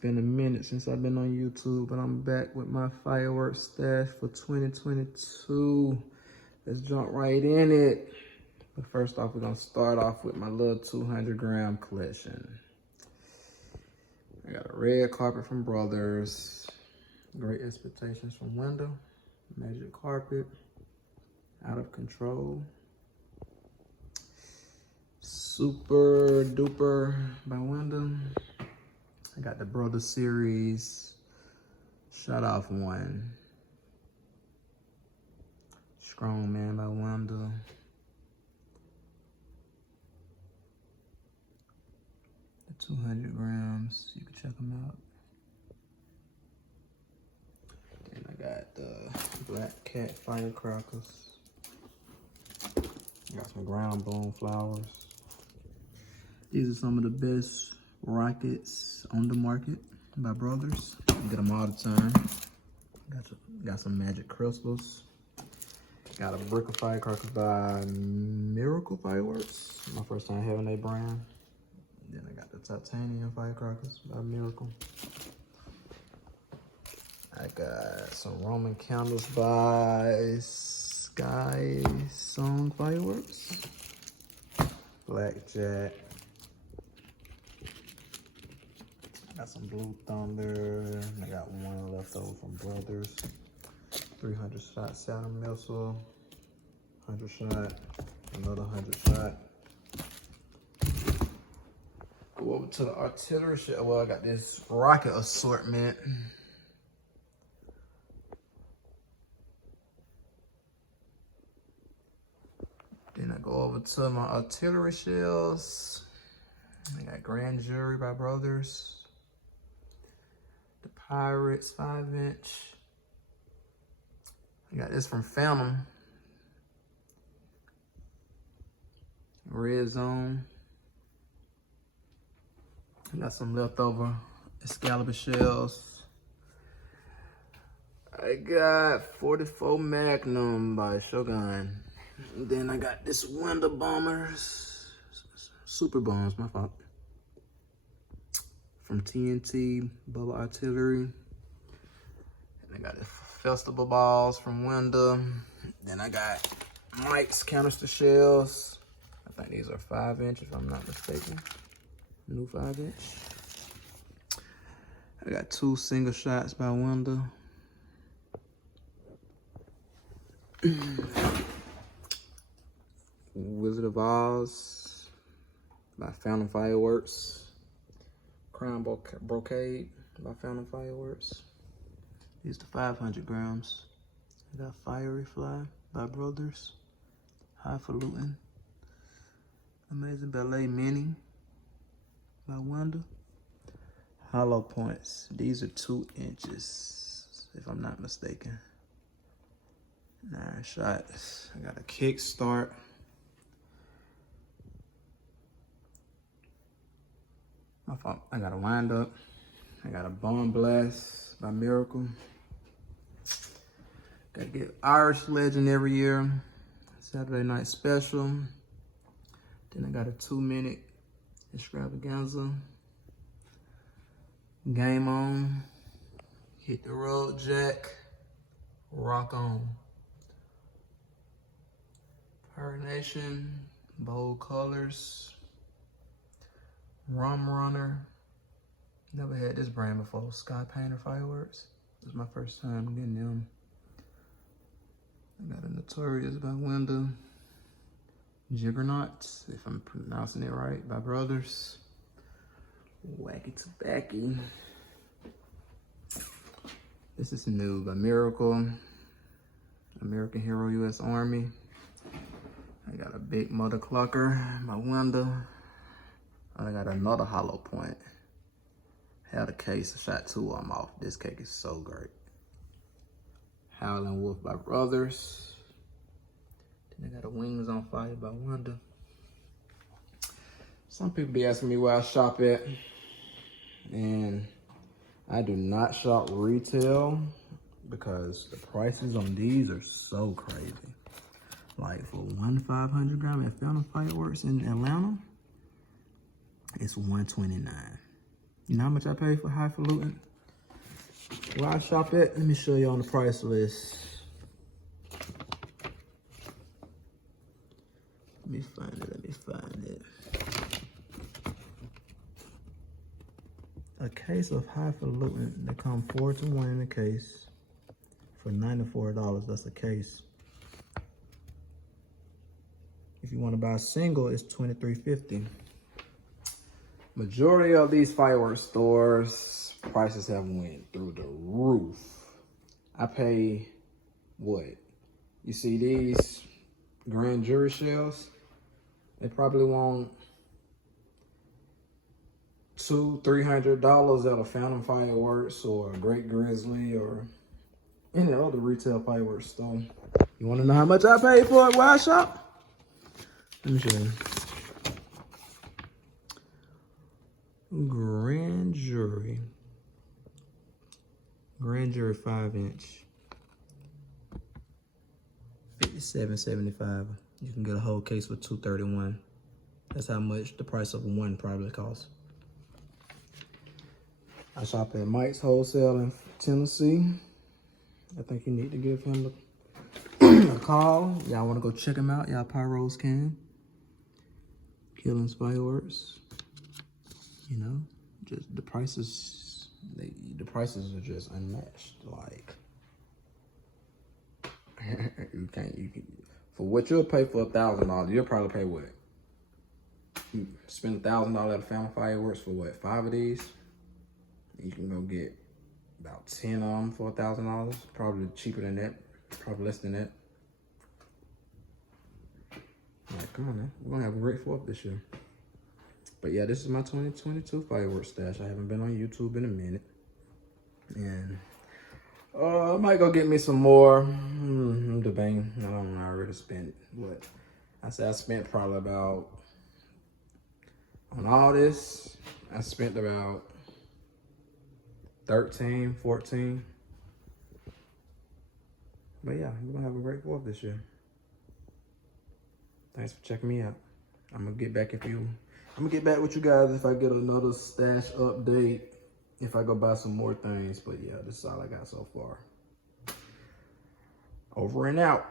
been a minute since I've been on YouTube, but I'm back with my fireworks stash for 2022. Let's jump right in it. But first off, we're gonna start off with my little 200-gram collection. I got a red carpet from Brothers, Great Expectations from Window, Magic Carpet, Out of Control, Super Duper by Window. I got the Brothers series, Shut Off One, Strong Man by Window, the 200 grams, you can check them out. Then I got the Black Cat Firecrackers. Got some ground blown flowers. These are some of the best rockets on the market by Brothers. You get them all the time. Got some magic crystals. Got a brick of firecrackers by Miracle Fireworks. My first time having a brand. Then I got the titanium firecrackers by Miracle. I got some Roman candles by Sky Song Fireworks. Blackjack. Got some Blue Thunder. I got one left over from Brothers. 300 shot Saturn missile. 100 shot. Another 100 shot. Go over to the artillery shot. Well, I got this rocket assortment. Then I go over to my artillery shells. I got Grand Jury by Brothers. The Pirates 5-inch. I got this from Phantom. Red Zone. I got some leftover Excalibur shells. I got 44 Magnum by Shogun. And then I got this Window Bombers. Super Bombs, my fault. From TNT, Bubble Artillery. And I got the Festival Balls from Window. Then I got Mike's canister shells. I think these are 5-inch if I'm not mistaken. New 5-inch. I got 2 single shots by Window. Wizard of Oz by Phantom Fireworks. Crown Brocade by Phantom Fireworks. These are 500 grams. I got Fiery Fly by Brothers. Highfalutin. Amazing Ballet Mini by Window. Hollow points. These are 2 inches, if I'm not mistaken. 9 shots. I got a Kickstart. I got a Wind Up. I got a Bomb Blast by Miracle. Gotta get Irish Legend every year. Saturday Night Special. Then I got a 2-minute Extravaganza. Game On. Hit the Road Jack. Rock On. Pirate Nation. Bold Colors. Rum Runner. Never had this brand before. Sky Painter Fireworks. This is my first time getting them. I got a Notorious by Window. Juggernauts, if I'm pronouncing it right, by Brothers. Wacky Tobacco. This is new by Miracle. American Hero U.S. Army. I got a Big Mother Clucker by Window. I got another hollow point. Had a case, I shot 2 of them off. This cake is so great. Howling Wolf by Brothers. Then I got a Wings on Fire by Window. Some people be asking me where I shop at. And I do not shop retail because the prices on these are so crazy. Like for one 500 gram at Phantom Fireworks in Atlanta, it's $129. You know how much I pay for highfalutin? Where I shop at? Let me show you on the price list. Let me find it. A case of highfalutin, they come 4 to 1 in a case for $94. That's a case. If you want to buy a single, it's $23.50. Majority of these fireworks stores, prices have went through the roof. I pay what? You see these grand jury shells? They probably want $200-300 at a Phantom Fireworks or a Great Grizzly or any other retail fireworks store. You want to know how much I paid for it where I shop? Let me show you. Grand Jury 5-inch, $57.75. You can get a whole case for $231. That's how much the price of one probably costs. I shop at Mike's Wholesale in Tennessee. I think you need to give him a call. Y'all want to go check him out? Y'all pyros can. Killians Fireworks. You know, just the prices. The prices are just unmatched. Like you can for what you'll pay for $1,000. You'll probably pay what? You spend $1,000 at a Phantom Fireworks for what? 5 of these. You can go get about 10 of them for $1,000. Probably cheaper than that. Probably less than that. Like, come on, man. We're gonna have a great 4th this year. But yeah, this is my 2022 fireworks stash. I haven't been on YouTube in a minute. And I might go get me some more. I'm debating. I don't know, I already spent what? I spent probably about, on all this, I spent about 13, 14. But yeah, we're gonna have a great 4th this year. Thanks for checking me out. I'm gonna get back with you guys if I get another stash update, if I go buy some more things. But yeah, this is all I got so far. Over and out.